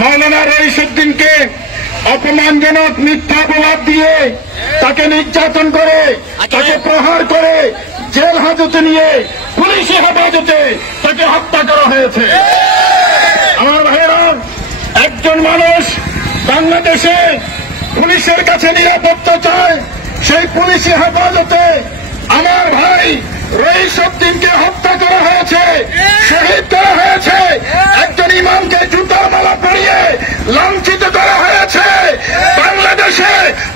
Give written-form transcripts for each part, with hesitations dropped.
মাওলানা রইসুদ্দিনকে অপমানজনক মিথ্যা অপবাদ দিয়ে তাকে নির্যাতন করে, তাকে প্রহার করে, জেল হাজতে নিয়ে পুলিশি হেফাজতে তাকে হত্যা করা হয়েছে। আমার ভাইয়েরা, একজন মানুষ বাংলাদেশে পুলিশের কাছে নিরাপত্তা চায়, সেই পুলিশি হেফাজতে আমার ভাই রইসুদ্দিনকে হত্যা করা হয়েছে, শহীদ করা হয়েছে। একজন ইমামকে জুতার মালা পরিয়ে লাঞ্ছিত করা হয়েছে। বাংলাদেশে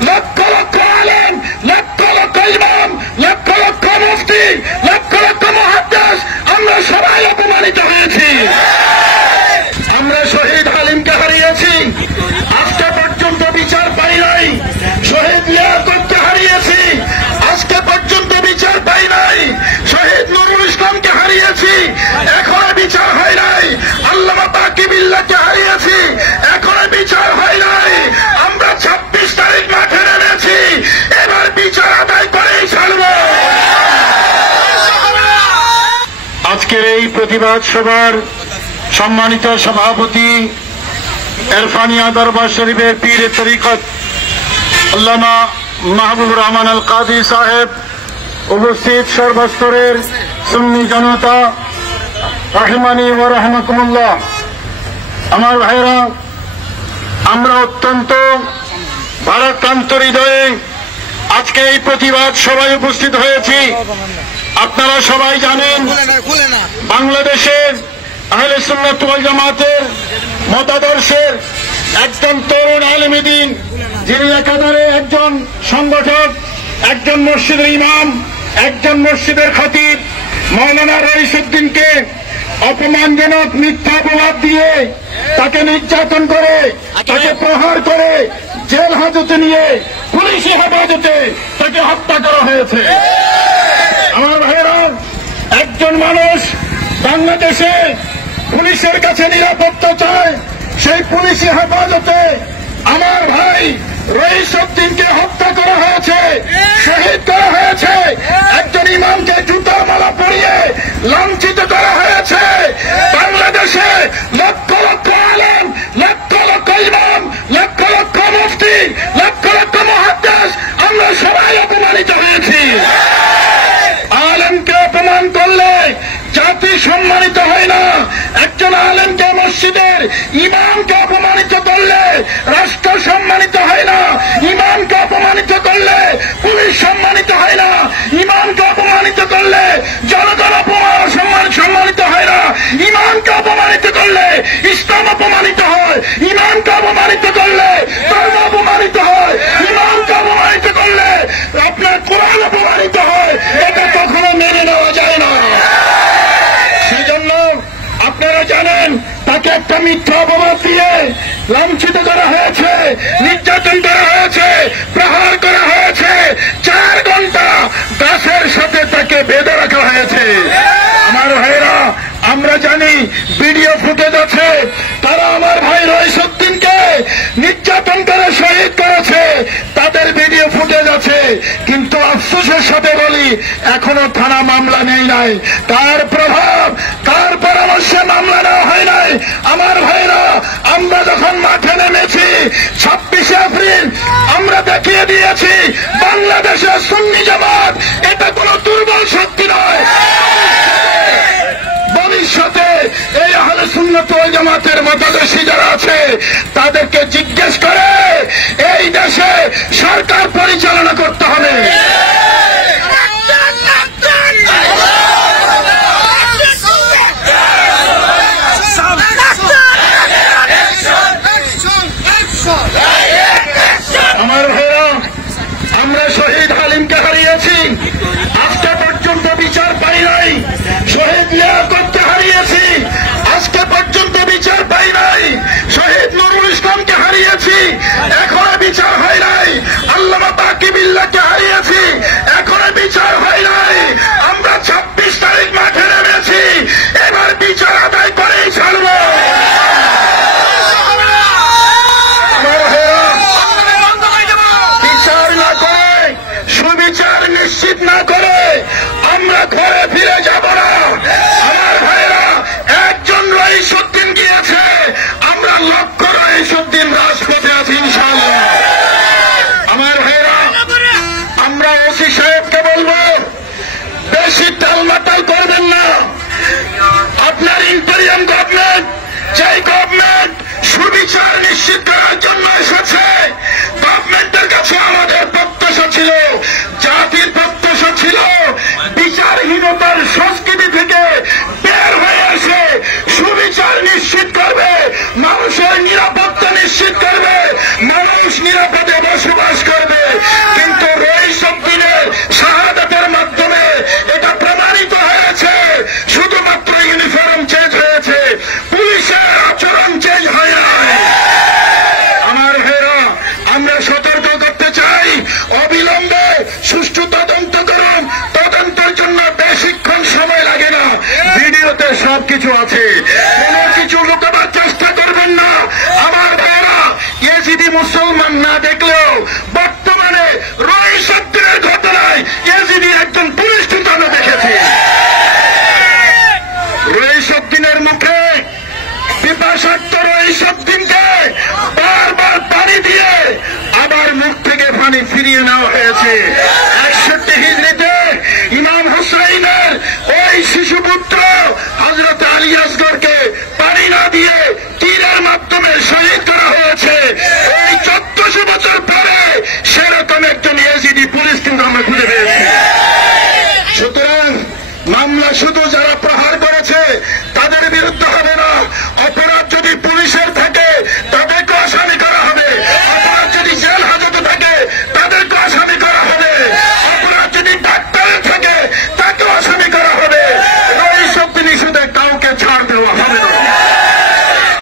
লক্ষ লক্ষ আলেম, লক্ষ লক্ষ ইমাম, লক্ষ লক্ষ মুফতি, লক্ষ লক্ষ মুহাদ্দিস, আমরা সবাই অপমানিত হয়েছি। আমরা শহীদ আলিমকে হারিয়েছি, আজকে পর্যন্ত বিচার পাই নাই। শহীদ লিয়াকতকে হারিয়েছি, আজকে পর্যন্ত বিচার পাই নাই। শহীদ নুরুল ইসলামকে হারিয়েছি, এখনো বিচার হয় নাই। আল্লামা বাকিবিল্লাহকে হারিয়েছি, এখনো বিচার হয় নাই। আমরা 26 তারিখ মাঠে নেমেছি, এবার বিচার আদায় করেই ছাড়ব। আজকের এই প্রতিবাদ সভার সম্মানিত সভাপতি এরফানিয়া দরবার শরীফের পীর তরিকত আল্লামা মাহবুবুর রহমান আল কাদি সাহেব, উপস্থিত সর্বস্তরের সুন্নি জনতা, রাহিমানি ওয়া রাহমাকুমুল্লাহ। আমার ভাইরা, আমরা অত্যন্ত ভারাক্রান্ত হৃদয়ে আজকে এই প্রতিবাদ সভায় উপস্থিত হয়েছি। আপনারা সবাই জানেন, বাংলাদেশের আহলে সুন্নাত ওয়াল জামাতের মতাদর্শের একজন তরুণ আলেমে দ্বীন, যিনি একাধারে একজন সংগঠক, একজন মসজিদের ইমাম, একজন মসজিদের খতিব, মাওলানা রইসুদ্দিনকে অপমানজনক মিথ্যা অপবাদ দিয়ে তাকে নির্যাতন করে, তাকে প্রহার করে, জেল হাজতে নিয়ে পুলিশি হেফাজতে তাকে হত্যা করা হয়েছে। আমার ভাইয়েরা, একজন মানুষ বাংলাদেশে পুলিশের কাছে নিরাপত্তা চায়, সেই পুলিশি হেফাজতে আমার ভাই রইসুদ্দিনকে হত্যা করা হয়েছে, শহীদ করা হয়েছে। একজন ইমামকে জুতার মালা পরিয়ে লাঞ্ছিত করা হয়েছে। বাংলাদেশে লক্ষ লক্ষ আলেম, লক্ষ লক্ষ ইমাম, লক্ষ লক্ষ মুফতি, লক্ষ লক্ষ মুহাদ্দিস, আমরা সবাই অপমানিত হয়েছি। আলেমকে অপমান করলে জাতি সম্মানিত হয় না। একজন আলেমকে, মসজিদের ইমামকে অপমানিত করলে রাষ্ট্র সম্মানিত হয় না। ইমামকে অপমানিত করলে পুলিশ সম্মানিত হয় না। ইমামকে অপমানিত করলে জনগণ সম্মানিত হয় না। ইমামকে অপমানিত করলে ইসলাম অপমানিত হয়। ইমামকে অপমানিত করলে ধর্ম অপমানিত হয়। ইমামকে অপমানিত করলে আপনার কোরআন অপমানিত হয়। এটা কখনো মেনে নেওয়া যায় না। সেজন্য আপনারা জানেন, তাকে একটা মিথ্যা অপবাদ দিয়ে লাঞ্ছিত করা হয়েছে, নির্যাতন করা হয়েছে, প্রহার করা হয়েছে। 4 ঘন্টা গাছের সাথে তাকে বেঁধে রাখা হয়েছে। আমার ভাইরা, আমরা জানি ভিডিও ফুটেজ আছে, তারা আমার ভাই রইসুদ্দিনকে নির্যাতন করে শহীদ করেছে, তাদের ভিডিও ফুটেজ আছে। কিন্তু আফসোসের সাথে বলি, এখনো থানা মামলা নেই নাই। কার প্রভাব, কার পরামর্শে মামলা নেওয়া হয় নাই? আমার ভাইরা, আমরা যখন মাঠে নেমেছি 26 এপ্রিল, আমরা দেখিয়ে দিয়েছি বাংলাদেশের সুন্নি জামাত এটা কোনো দুর্বল শক্তি নয়। ভবিষ্যতে এই আহলে সুন্নাত ওয়াল জামাতের মতাদর্শী যারা আছে, তাদেরকে জিজ্ঞেস করে এই দেশে সরকার পরিচালনা করতে হবে। আমার ভাইরা, আমরা শহীদ আলিমকে হারিয়েছি, আজকে পর্যন্ত বিচার পাই নাই। শহীদ লিয়াকতকে হারিয়েছি, আজকে পর্যন্ত বিচার পাই নাই। শহীদ নুরুল ইসলামকে হারিয়েছি, ইন্টারিয়াম গভর্নমেন্ট, যেই গভর্নমেন্ট সুবিচার নিশ্চিত করার জন্য এসেছে, গভর্নমেন্টের কাছে আমাদের প্রত্যাশা ছিল, জাতির প্রত্যাশা ছিল বিচারহীনতার সংস্কৃতি থেকে বের হয়ে এসে সুবিচার নিশ্চিত করবে, মানুষের নিরাপত্তা নিশ্চিত করবে, মানুষ নিরাপদে বসবাস করবে। কিন্তু এইসব দিনের শাহাদাতের মাধ্যমে এটা প্রমাণিত হয়েছে, শুধুমাত্র ইউনিফর্ম চেঞ্জ হয়েছে, পুলিশের আচরণ চেঞ্জ হয় নাই। আমার ভাইরা, আমরা সতর্ক করতে চাই, অবিলম্বে সুষ্ঠু তদন্ত করুন। তদন্তের জন্য বেশিক্ষণ সময় লাগে না, ভিডিওতে সবকিছু আছে, কোনো কিছু লুকাবার চেষ্টা করবেন না। আমার ভাইরা, ইয়েজিদি মুসলমান না দেখলেও বর্তমানে রহিসুদ্দিনের ঘটনায় ইয়েজিদি একজন পুলিশ কিন্তু আমরা দেখেছি। রহিসুদ্দিনের মুখে পিপাসার্ত রহিসুদ্দিনকে বারবার পানি দিয়ে আবার মুখ থেকে পানি ফিরিয়ে নেওয়া হয়েছে। 61 হিজরিতে ইমাম হুসাইনের ওই শিশুপুত্র হযরত আলী আসগরকে পানি না দিয়ে